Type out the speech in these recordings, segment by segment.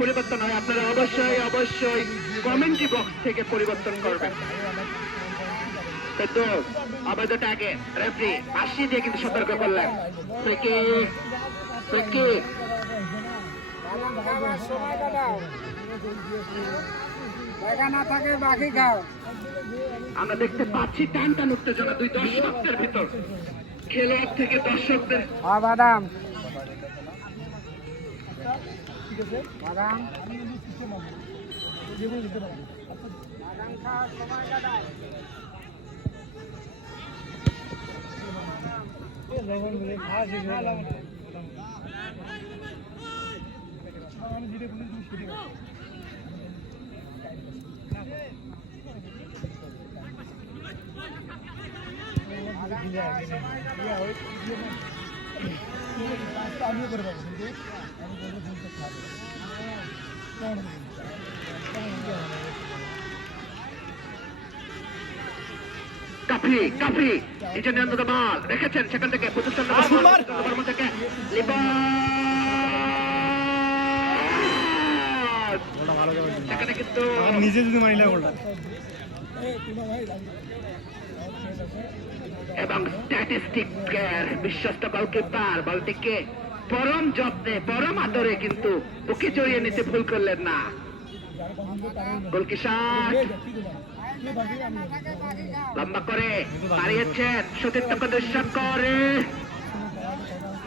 পরিবর্তন হয় আপনারা অবশ্যই অবশ্যই কমেন্ট্রি বক্স থেকে পরিবর্তন করবেন। কিন্তু আবেদনটা আগে রেফারি পাশে দিয়ে কিন্তু সতর্ক করলেন। আমরা দেখতে পাচ্ছি টান টান উত্তেজনা দুই দর্শকদের ভিতর, খেলোয়াড় থেকে দর্শকদের। বাদাম বাদাম খাওয়ার সময় কাটাও। কাফি কাফি এই যে নিয়ন্ত্রণ বল রেখেছেন, সেখান থেকে থেকে সেখানে কিন্তু নিজে যদি মাইলা এবং স্ট্যাটিস্টিকের বিশ্বস্ত গোলকিপার বলটিকে পরম যত্নে পরম আদরে কিন্তু বুকে জড়িয়ে নিতে ভুল করলেন না। গোলকি শট লম্বা করে বাড়িয়েছেন, সতীর্থকে দুঃসাপ করে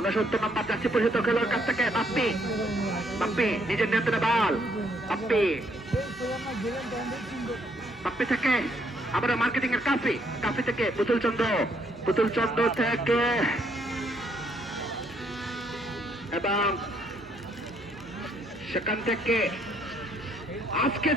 69 নম্বর জার্সি পরিহিত খেলোয়াড় কাছ থেকে বাপ্পি বাপ্পি নিজের নিয়ন্ত্রণে বল বাপ্পি থেকে আবার মার্কেটিং এর কাফি থেকে পুতুল চন্দ্র থেকে এবং সেখান থেকে আজকে